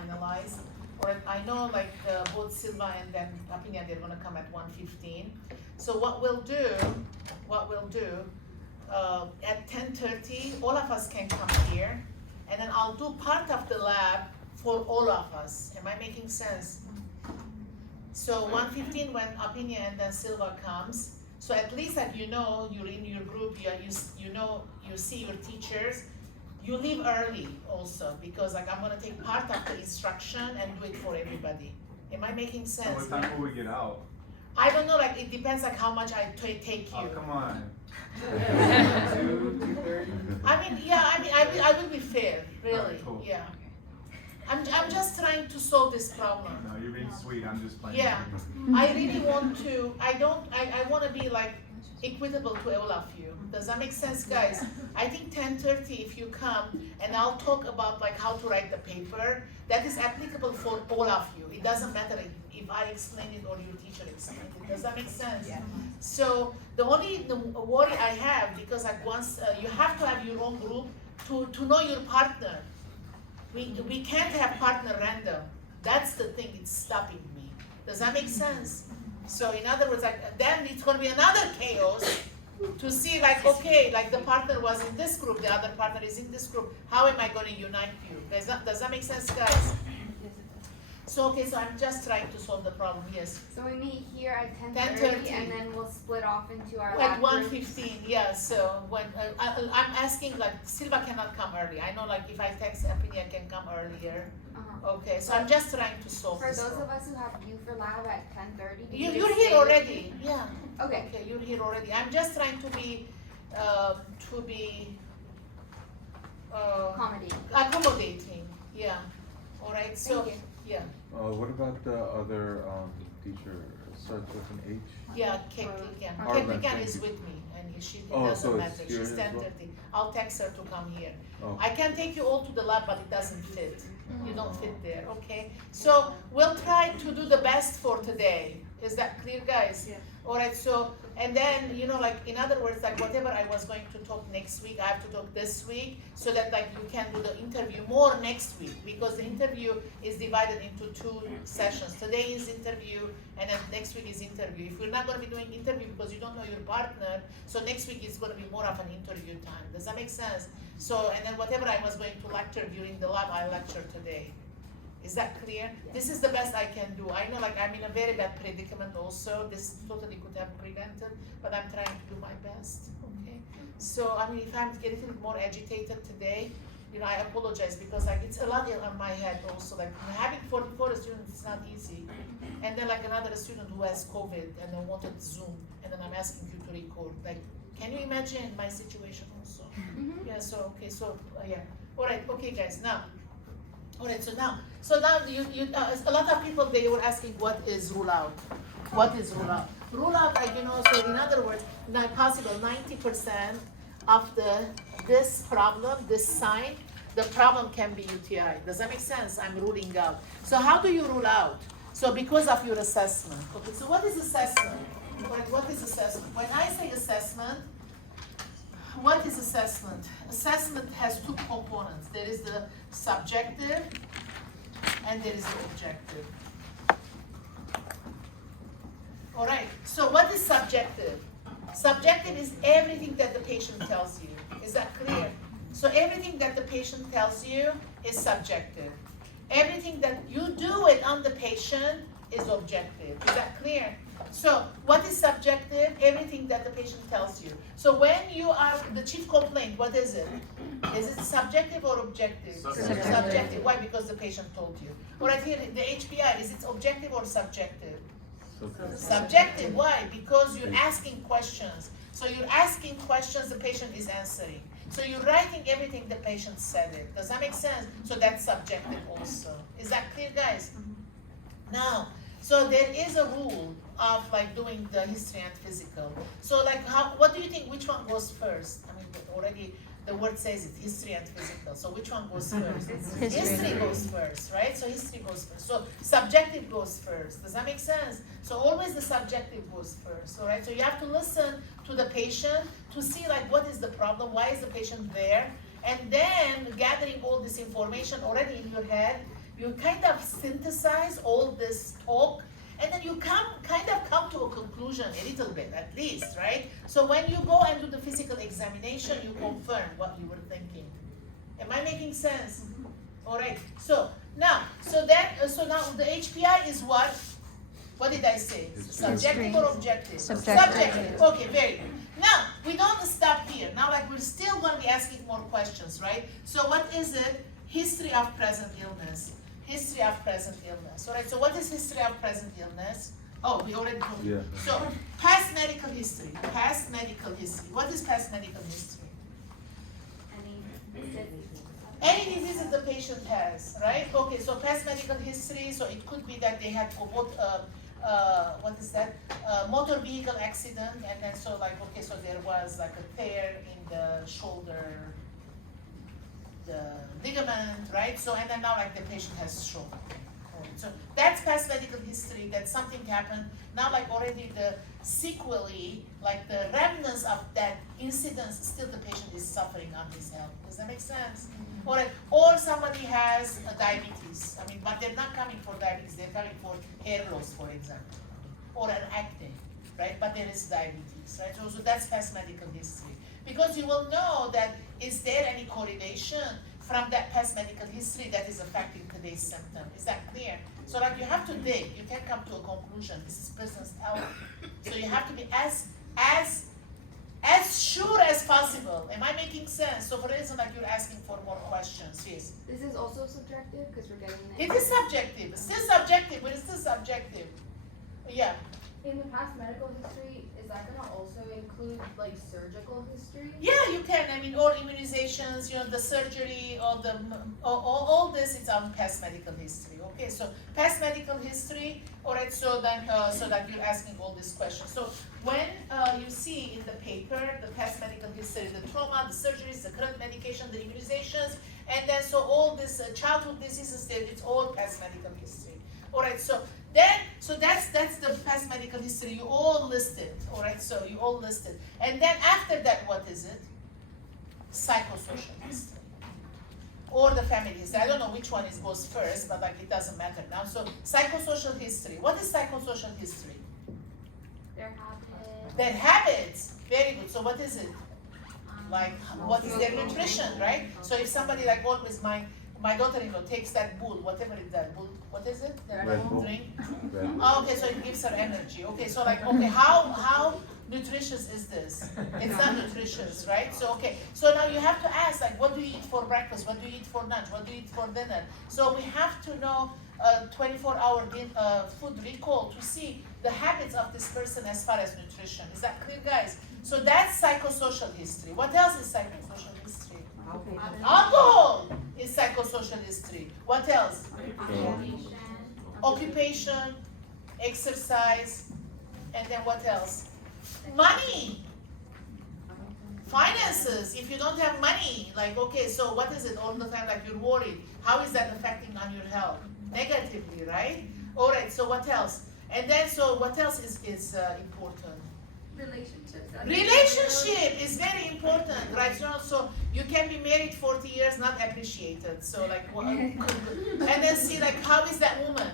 finalize. Or I know like both Silva and then Apina, they're gonna come at 1:15. So what we'll do, at 10:30, all of us can come here, and then I'll do part of the lab for all of us. Am I making sense? So 1:15 when Apina and then Silva comes, so at least that you know you're in your group, you know you see your teachers. You leave early also because like I'm gonna take part of the instruction and do it for everybody. Am I making sense? So what time will we get out? I don't know, like it depends like how much I take you. Oh, come on. 2:30? I mean, yeah, I will be fair, really, Alright, cool. yeah. I'm just trying to solve this problem. No, you're being sweet. I'm just playing. Yeah, I really want to, I want to be like equitable to all of you. Does that make sense, guys? I think 10:30 if you come and I'll talk about like how to write the paper, that is applicable for all of you. It doesn't matter if I explain it or your teacher explains it. Does that make sense? Yeah. So the worry I have, because like once you have to have your own group to know your partner. We can't have partner random. That's the thing, it's stopping me. Does that make sense? So in other words, like then it's gonna be another chaos to see like, okay, like the partner was in this group, the other partner is in this group. How am I gonna unite you? Does that make sense, guys? So, okay, so I'm just trying to solve the problem, yes. So we meet here at 10:30. 10:30 and then we'll split off into our At lab 1:15, yeah, so when, I'm asking like, Silva cannot come early. I know like if I text Apini, I can come earlier. Uh-huh. Okay, so I'm just trying to solve For this those problem. of us who have you for lab at 10:30, You're here already, yeah. Okay. Okay, you're here already. I'm just trying to be accommodating, yeah. All right, so, Thank you. yeah, What about the other teacher? Starts with an H? yeah, Keklikan. Arlen, Keklikan thank is you. with me, and it Oh, doesn't so it's matter. here She's as well? 10:30. I'll text her to come here. Oh. I can take you all to the lab, but it doesn't fit. You don't fit there, okay? So we'll try to do the best for today. Is that clear, guys? Yeah. All right, so, and then, you know, like, in other words, like, whatever I was going to talk next week, I have to talk this week, so that, like, you can do the interview more next week, because the interview is divided into 2 sessions. Today is interview, and then next week is interview. If we're not gonna be doing interview because you don't know your partner, so next week is gonna be more of an interview time. Does that make sense? So, and then whatever I was going to lecture during the lab, I lecture today. Is that clear? This is the best I can do. I know like I'm in a very bad predicament also. This totally could have prevented, but I'm trying to do my best, okay? So, I mean, if I'm getting a little more agitated today, you know, I apologize because like it's a lot on my head also. Like having 44 students is not easy. And then like another student who has COVID and then wanted Zoom, and then I'm asking you to record. Like, can you imagine my situation also? Mhm. Yeah, so, okay, so, yeah. All right, okay guys, now. All right, so now a lot of people, they were asking what is rule out? What is rule out? Rule out, like, you know, so in other words, not possible, 90% of this problem, this sign, the problem can be UTI. Does that make sense? I'm ruling out. So how do you rule out? So because of your assessment. Okay, so what is assessment? What is assessment? When I say assessment, what is assessment? Assessment has 2 components. There is the subjective and there is the objective. All right, so what is subjective? Subjective is everything that the patient tells you. Is that clear? So everything that the patient tells you is subjective. Everything that you do it on the patient is objective. Is that clear? So what is subjective? Everything that the patient tells you. So when you are the chief complaint, what is it? Is it subjective or objective? Subjective. Subjective. Why? Because the patient told you. All right, here, the HPI, is it objective or subjective? Subjective. Why? Because you're asking questions. So you're asking questions, the patient is answering. So you're writing everything the patient said it. Does that make sense? So that's subjective also. Is that clear, guys? Now, so there is a rule of like doing the history and physical. So like what do you think, which one goes first? I mean, already the word says it, history and physical. So which one goes first? History goes first, right? So history goes first. So subjective goes first. Does that make sense? So always the subjective goes first, all right? So you have to listen to the patient to see like what is the problem, why is the patient there? And then gathering all this information already in your head, you kind of synthesize all this talk, and then you kind of come to a conclusion a little bit, at least, right? So when you go and do the physical examination, you confirm what you were thinking. Am I making sense? All right. So now the HPI is what? What did I say? Subjective or objective? Subjective. Okay, very good. Now, we don't stop here. Now, like, we're still going to be asking more questions, right? So what is it? History of present illness. History of present illness. All right, so what is history of present illness? Oh, we already told you. Yeah. So, past medical history. Past medical history. What is past medical history? Any diseases the patient has, right? Okay, so past medical history, so it could be that they had motor vehicle accident, and then so like, okay, so there was like a tear in the shoulder, the ligament, right? So, and then now like the patient has stroke. So that's past medical history, that something happened. Now like already the sequelae, like the remnants of that incident, still the patient is suffering on his health. Does that make sense? Or somebody has a diabetes. I mean, but they're not coming for diabetes, they're coming for hair loss, for example, or an acne, right? But there is diabetes, right? So that's past medical history. Because you will know that is there any correlation from that past medical history that is affecting today's symptom. Is that clear? So like you have to dig, you can't come to a conclusion. This is person's health. So you have to be as sure as possible. Am I making sense? So for instance, like you're asking for more questions, yes. This is also subjective because we're getting It is subjective, it's still subjective, but it's still subjective. Yeah. In the past medical history, is that gonna also include like surgical history? Yeah, you can. I mean, or immunizations, the surgery, or all this is on past medical history. Okay, so past medical history. All right. So then, so that you're asking all these questions. So when you see in the paper the past medical history, the trauma, the surgeries, the current medication, the immunizations, and then so all this childhood diseases, it's all past medical history. All right. So that's the past medical history. You all listed, all right? So you all listed. And then after that, what is it? Psychosocial history. Or the family history. I don't know which one goes first, but like it doesn't matter now. So psychosocial history. What is psychosocial history? their habits. Their habits. Very good. So what is it? Like what is their nutrition, right? So if somebody like always my daughter-in-law takes that bull, whatever is that bull, what is it? That Red Bull. drink? Red Bull. Oh, okay, so it gives her energy. Okay, so like, okay, how nutritious is this? It's not nutritious, right? So, okay, so now you have to ask, like, what do you eat for breakfast? What do you eat for lunch? What do you eat for dinner? So we have to know 24-hour food recall to see the habits of this person as far as nutrition. Is that clear, guys? So that's psychosocial history. What else is psychosocial history? Alcohol is psychosocial history. What else? Occupation, exercise, and then what else? Money, finances. If you don't have money, like, okay, so what is it all the time, like you're worried? How is that affecting on your health? Negatively, right? All right, so what else? And then, so what else is important? Relationships. Relationship is very important, right? So you can be married 40 years, not appreciated. So like, and then see like, how is that woman?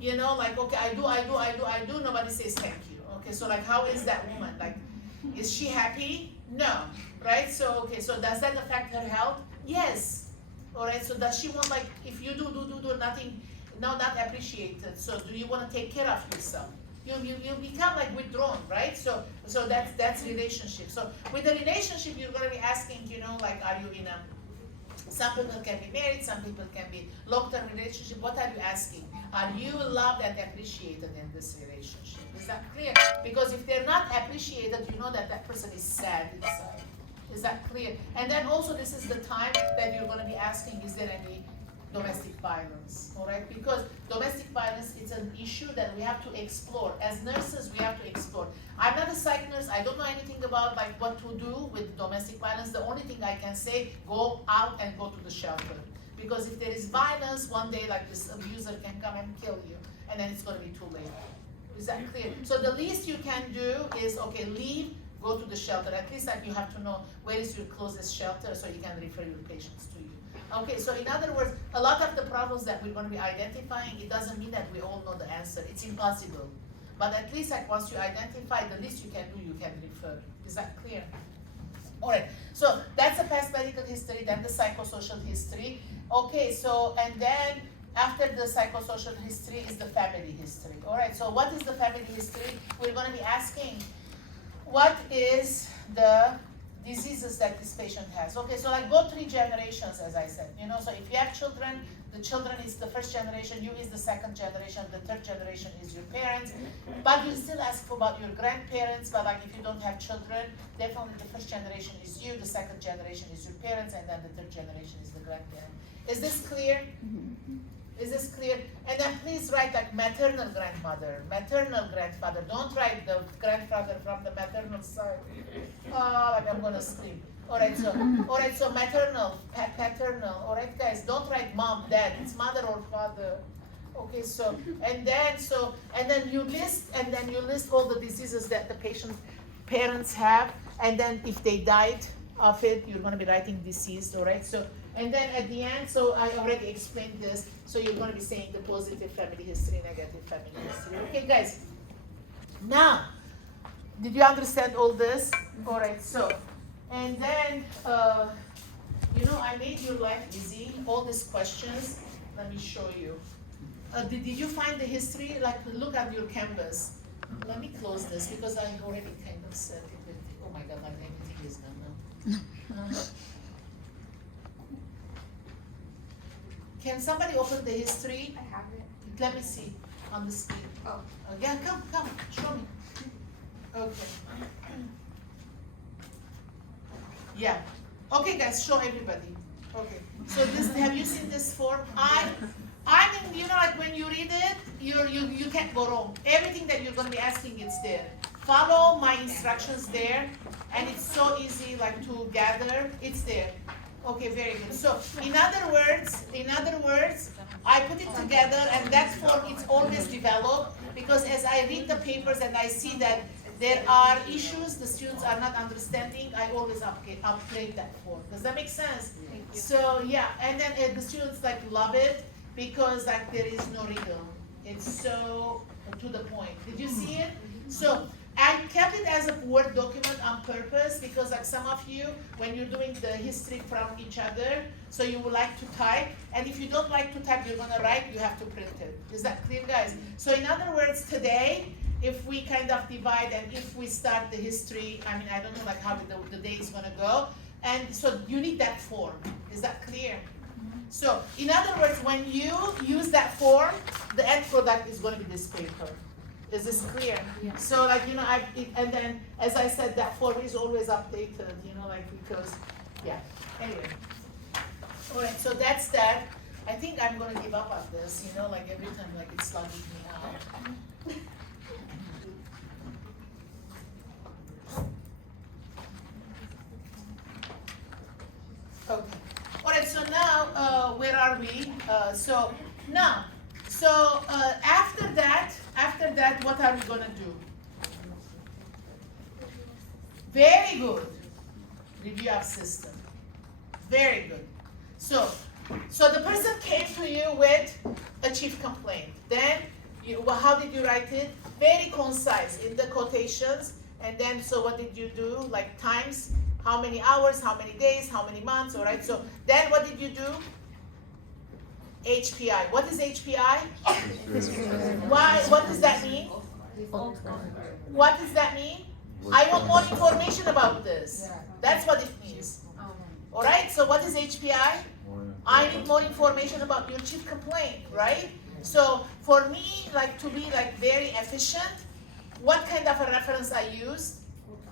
Like, okay, I do. Nobody says thank you. Okay, so like, how is that woman? Like, is she happy? No, right? So okay, so does that affect her health? Yes. All right. So does she want like, if you do nothing, not appreciated? So do you want to take care of yourself? You become like withdrawn, right? So that's relationship. So with the relationship, you're gonna be asking, like, are you in a? Some people can be married, some people can be long-term relationship. What are you asking? Are you loved and appreciated in this relationship? Is that clear? Because if they're not appreciated, you know that person is sad inside. Is that clear? And then also this is the time that you're gonna be asking, is there any domestic violence, all right? Because domestic violence is an issue that we have to explore. As nurses, we have to explore. I'm not a psych nurse. I don't know anything about like what to do with domestic violence. The only thing I can say, go out and go to the shelter. Because if there is violence, one day like this abuser can come and kill you, and then it's going to be too late. Is that clear? So the least you can do is, okay, leave, go to the shelter. At least like you have to know where is your closest shelter so you can refer your patients to you. Okay, so in other words, a lot of the problems that we're gonna be identifying, it doesn't mean that we all know the answer. It's impossible. But at least like once you identify, the least you can do, you can refer. Is that clear? All right, so that's the past medical history, then the psychosocial history. Okay, so, and then after the psychosocial history is the family history. All right, so what is the family history? We're gonna be asking, what is the diseases that this patient has? Okay, so like go 3 generations, as I said, you know, so if you have children, the children is the first generation, you is the second generation, the third generation is your parents, but you still ask about your grandparents, but like if you don't have children, definitely the first generation is you, the second generation is your parents, and then the third generation is the grandparent. Is this clear? Is this clear? And then please write like maternal grandmother, maternal grandfather. Don't write the grandfather from the maternal side. Oh, like I'm gonna scream. All right, so maternal, paternal. All right, guys, don't write mom, dad. It's mother or father. Okay, so and then you list all the diseases that the patient's parents have, and then if they died of it, you're gonna be writing deceased. All right, so. And then at the end, so I already explained this, so you're going to be saying the positive family history, negative family history. Okay, guys. Now, did you understand all this? All right, so, and then, you know, I made your life easy, all these questions. Let me show you. Did you find the history? Like, look at your canvas. Let me close this because I already kind of said it. Oh my God, like everything is done now. Can somebody open the history? I have it. Let me see on the screen. Oh. Yeah, come, show me. Okay. Yeah. Okay, guys, show everybody. Okay. So this, have you seen this form? I mean, you know, like when you read it, you can't go wrong. Everything that you're gonna be asking, it's there. Follow my instructions there, and it's so easy, like to gather. It's there. Okay, very good. So, in other words, I put it together, and that form it's always developed because as I read the papers and I see that there are issues the students are not understanding, I always upgrade that form. Does that make sense? So yeah, and then the students like love it because like there is no riddle. It's so to the point. Did you see it? So. I kept it as a Word document on purpose because like some of you, when you're doing the history from each other, so you would like to type, and if you don't like to type, you're gonna write, you have to print it. Is that clear, guys? So in other words, today, if we kind of divide and if we start the history, I mean, I don't know like how the day is gonna go, and so you need that form. Is that clear? So in other words, when you use that form, the end product is gonna be this paper. Is this clear? Yeah. So like, you know, and then, as I said, that form is always updated, you know, like because, yeah, anyway. All right, so that's that. I think I'm gonna give up on this, you know, like every time, like it's slugging me out. Okay, all right, so now, where are we? So after that, what are we gonna do? Very good. Review of system. Very good. So the person came to you with a chief complaint. Then, how did you write it? Very concise in the quotations. And then, so what did you do? Like times, how many hours, how many days, how many months, all right? So then what did you do? HPI. What is HPI? Why? What does that mean? What does that mean? I want more information about this. That's what it means. All right. So what is HPI? I need more information about your chief complaint, right? So for me, like to be like very efficient, what kind of a reference I use?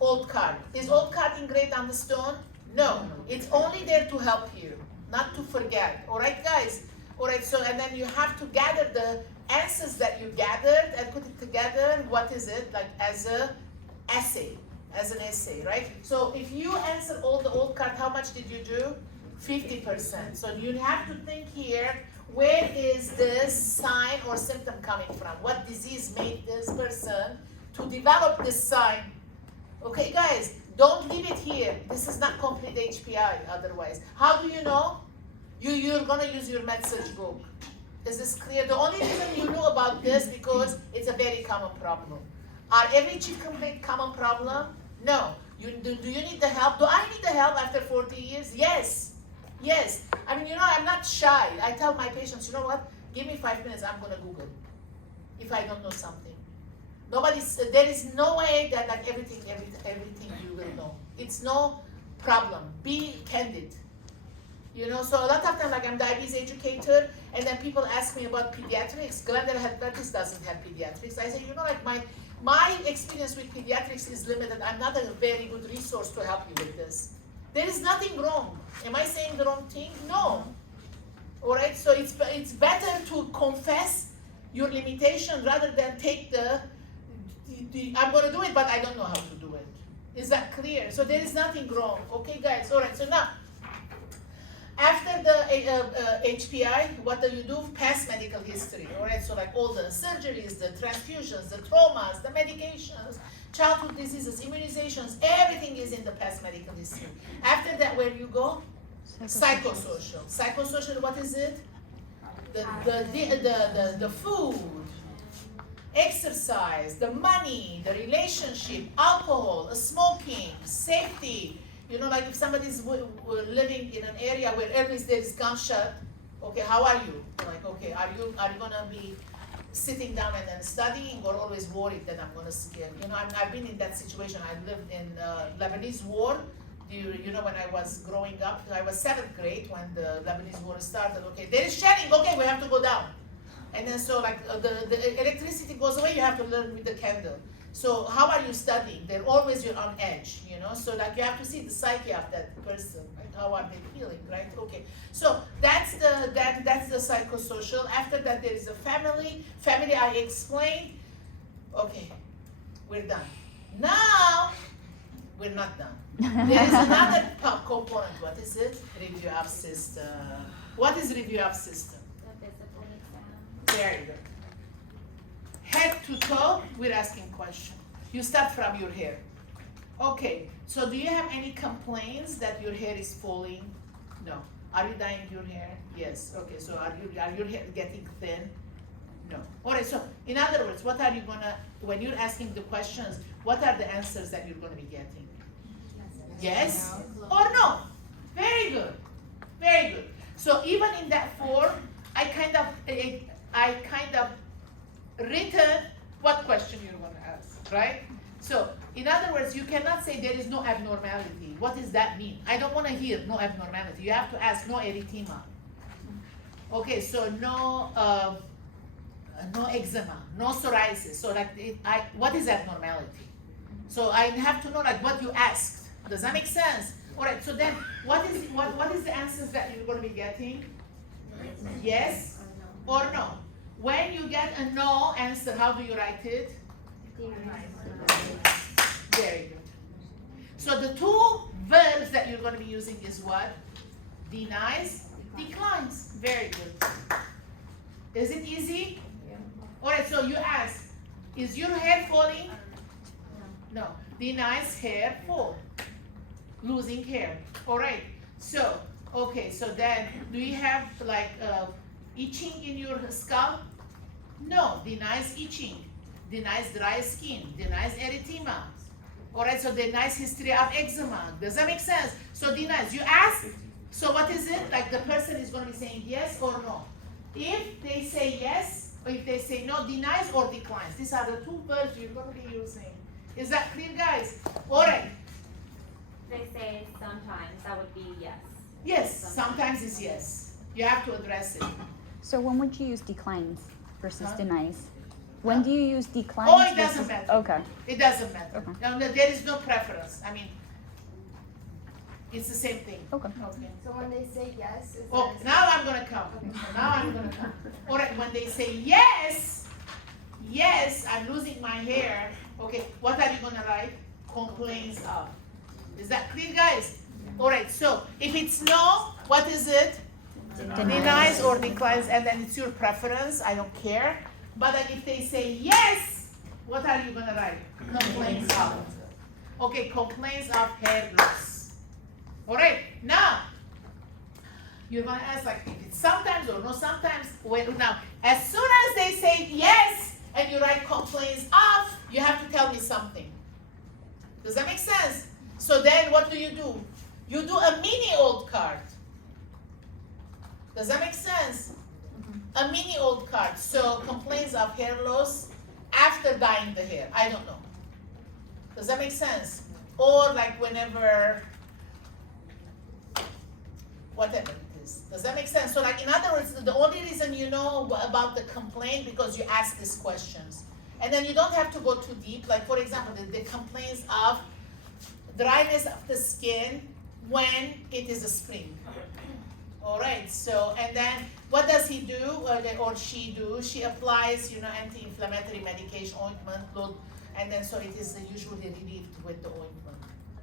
Old card. Is old card engraved on the stone? No. It's only there to help you, not to forget. All right, guys. All right, so and then you have to gather the answers that you gathered and put it together. What is it? Like as an essay, right? So if you answer all the old card, how much did you do? 50%. So you have to think here, where is this sign or symptom coming from? What disease made this person to develop this sign? Okay, guys, don't leave it here. This is not complete HPI otherwise. How do you know? You're gonna use your med-surg book. Is this clear? The only reason you know about this because it's a very common problem. Are every chick complaint common problem? No. Do you need the help? Do I need the help after 40 years? Yes. Yes. I mean, I'm not shy. I tell my patients, you know what? Give me 5 minutes, I'm gonna Google if I don't know something. There is no way that like everything you will know. It's no problem. Be candid. So a lot of times, like I'm diabetes educator, and then people ask me about pediatrics. Glendale Health doesn't have pediatrics. I say, like my experience with pediatrics is limited. I'm not a very good resource to help you with this. There is nothing wrong. Am I saying the wrong thing? No. All right. So it's better to confess your limitation rather than take I'm going to do it, but I don't know how to do it. Is that clear? So there is nothing wrong. Okay, guys. All right. So now. After the HPI, what do you do? Past medical history, all right? So like all the surgeries, the transfusions, the traumas, the medications, childhood diseases, immunizations, everything is in the past medical history. After that, where you go? Psychosocial. Psychosocial, what is it? The food, exercise, the money, the relationship, alcohol, smoking, safety. Like if somebody's living in an area where always there is gunshot, okay, how are you? Like, okay, are you gonna be sitting down and then studying, or always worried that I'm gonna scare? I've been in that situation. I lived in Lebanese war. When I was growing up, I was 7th grade when the Lebanese war started. Okay, there is shelling. Okay, we have to go down. And then so like the electricity goes away, you have to learn with the candle. So how are you studying? They're always you're on edge, So like you have to see the psyche of that person, right? How are they feeling, right? Okay. So that's the psychosocial. After that, there is a family. Family I explained. Okay, we're done. Now we're not done. There is another component. What is it? Review of system. What is review of system? The physical exam. Very good. Head to toe, we're asking questions. You start from your hair. Okay, so do you have any complaints that your hair is falling? No. Are you dyeing your hair? Yes. Okay, so are your hair getting thin? No. All right, so in other words, what are you when you're asking the questions, what are the answers that you're gonna be getting? Yes or no? Very good. Very good. So even in that form, I kind of written what question you're going to ask, right? So, in other words, you cannot say there is no abnormality. What does that mean? I don't want to hear no abnormality. You have to ask no erythema. Okay, so no eczema, no psoriasis. So like, what is abnormality? So I have to know like what you asked. Does that make sense? All right. So then, what is the answers that you're going to be getting? Yes or no? When you get a no answer, how do you write it? Very good. So the two verbs that you're going to be using is what? Denies, declines. Very good. Is it easy? All right, so you ask, is your hair falling? No. Denies hair fall. Losing hair. All right. So, okay, so then do you have like itching in your scalp? No, denies itching, denies dry skin, denies erythema. All right, so denies history of eczema. Does that make sense? So denies, you ask, so what is it? Like the person is going to be saying yes or no. If they say yes, or if they say no, denies or declines. These are the two verbs you're going to be using. Is that clear, guys? All right. They say sometimes, that would be yes. Yes, sometimes it's yes. You have to address it. So when would you use declines versus denies? When do you use declines? Oh, it doesn't matter. Okay. It doesn't matter. Okay. No, there is no preference. I mean, it's the same thing. Okay. Okay. So when they say yes, is Oh, there now I'm gonna come. Now I'm gonna come. All right. When they say yes, I'm losing my hair. Okay. What are you gonna write? Complaints of. Is that clear, guys? All right. So if it's no, what is it? Denies or declines, and then it's your preference. I don't care. But like if they say yes, what are you gonna write? Complaints of. Okay, complaints of hair loss. All right. Now, you're gonna ask like if it's sometimes or no sometimes. Now, as soon as they say yes and you write complaints off, you have to tell me something. Does that make sense? So then what do? You do a mini old card. Does that make sense? A mini old card. So complaints of hair loss after dyeing the hair. I don't know. Does that make sense? Or like whenever, whatever it is. Does that make sense? So like in other words, the only reason you know about the complaint because you ask these questions. And then you don't have to go too deep. Like for example, the complaints of dryness of the skin when it is a spring. All right, so, and then what does he do or she do? She applies, anti-inflammatory medication, ointment, and then so it is usually relieved with the ointment.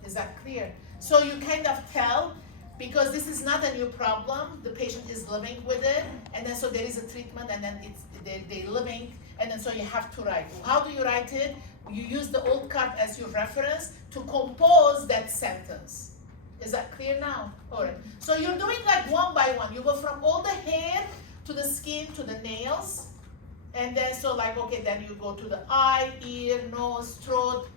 Is that clear? So you kind of tell, because this is not a new problem, the patient is living with it, and then so there is a treatment, and then they're living, and then so you have to write. How do you write it? You use the old card as your reference to compose that sentence. Is that clear now? All right. So you're doing like one by one. You go from all the hair to the skin to the nails. And then so like, okay, then you go to the eye, ear, nose, throat,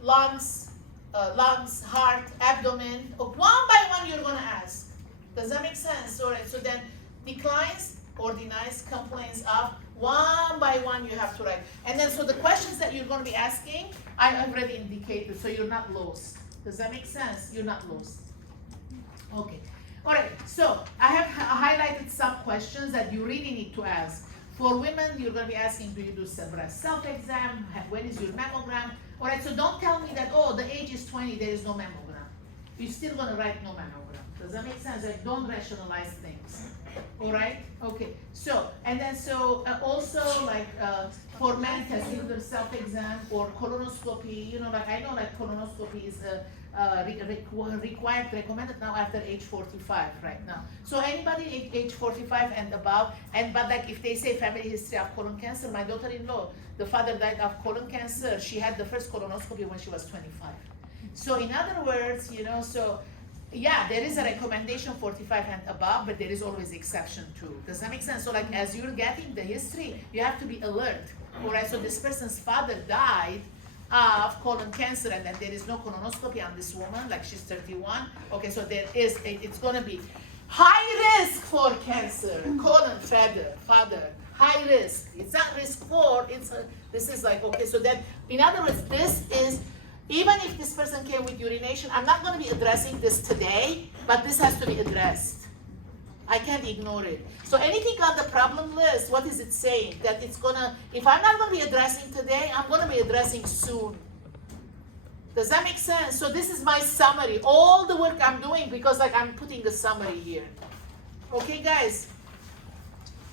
lungs, heart, abdomen. One by one you're gonna ask. Does that make sense? All right. So then declines or denies, complaints of, one by one you have to write. And then so the questions that you're gonna be asking, I already indicated, so you're not lost. Does that make sense? You're not lost. Okay. All right. So I have highlighted some questions that you really need to ask. For women, you're going to be asking, do you do breast self-exam? When is your mammogram? All right. So don't tell me that, oh, the age is 20, there is no mammogram. You're still going to write no mammogram. Does that make sense? Like, don't rationalize things. All right. Okay. So, and then so also like for men, testicular self-exam or colonoscopy. Like I know like colonoscopy is required, recommended now after age 45 right now. So anybody age 45 and above, but like if they say family history of colon cancer, my daughter-in-law, the father died of colon cancer. She had the first colonoscopy when she was 25. So in other words, so yeah, there is a recommendation 45 and above, but there is always exception too. Does that make sense? So like as you're getting the history, you have to be alert. All right, so this person's father died of colon cancer, and then there is no colonoscopy on this woman, like she's 31. Okay, so it's gonna be high risk for cancer, colon father, high risk. It's not risk for, this is like, okay, so then, in other words, this is, even if this person came with urination, I'm not gonna be addressing this today, but this has to be addressed. I can't ignore it. So anything on the problem list, what is it saying? That it's gonna, if I'm not gonna be addressing today, I'm gonna be addressing soon. Does that make sense? So this is my summary, all the work I'm doing, because like I'm putting the summary here. Okay, guys?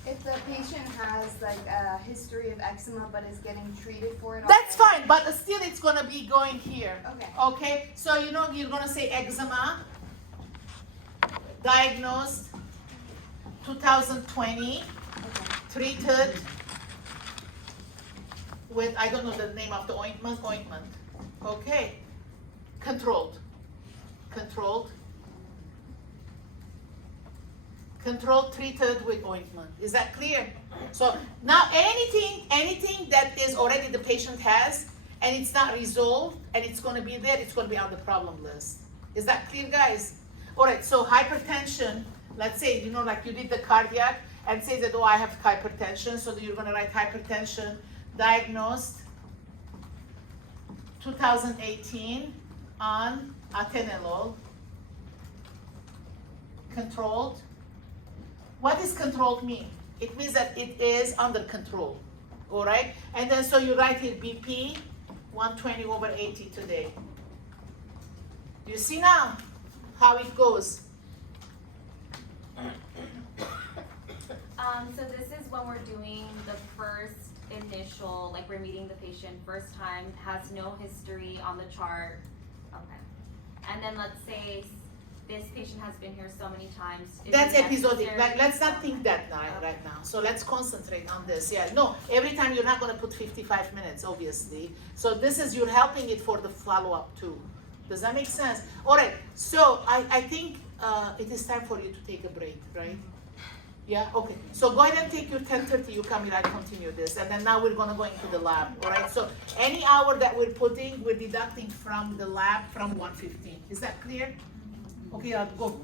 If the patient has like a history of eczema but is getting treated for it, That's fine, but still it's gonna be going here. Okay. Okay, so you're gonna say eczema, diagnosed 2020, treated with, I don't know the name of the ointment, okay, controlled, treated with ointment. Is that clear? So now anything that is already the patient has and it's not resolved and it's going to be there, it's going to be on the problem list. Is that clear, guys? All right, so hypertension, let's say, like you did the cardiac and say that, oh, I have hypertension, so you're going to write hypertension, diagnosed 2018 on atenolol, controlled. What does controlled mean? It means that it is under control, all right? And then so you write here BP 120/80 today. You see now how it goes? So this is when we're doing the first initial, like we're meeting the patient first time, has no history on the chart. Okay. And then let's say this patient has been here so many times. That's episodic. Let's not think that now, right now. So let's concentrate on this. Yeah, no, every time you're not going to put 55 minutes, obviously. So this is, you're helping it for the follow-up too. Does that make sense? All right, so I think it is time for you to take a break, right? Yeah, okay, so go ahead and take your 10:30, you come here, I continue this, and then now we're gonna go into the lab, all right? So any hour that we're putting, we're deducting from the lab from 1:15, is that clear? Okay, I'll go.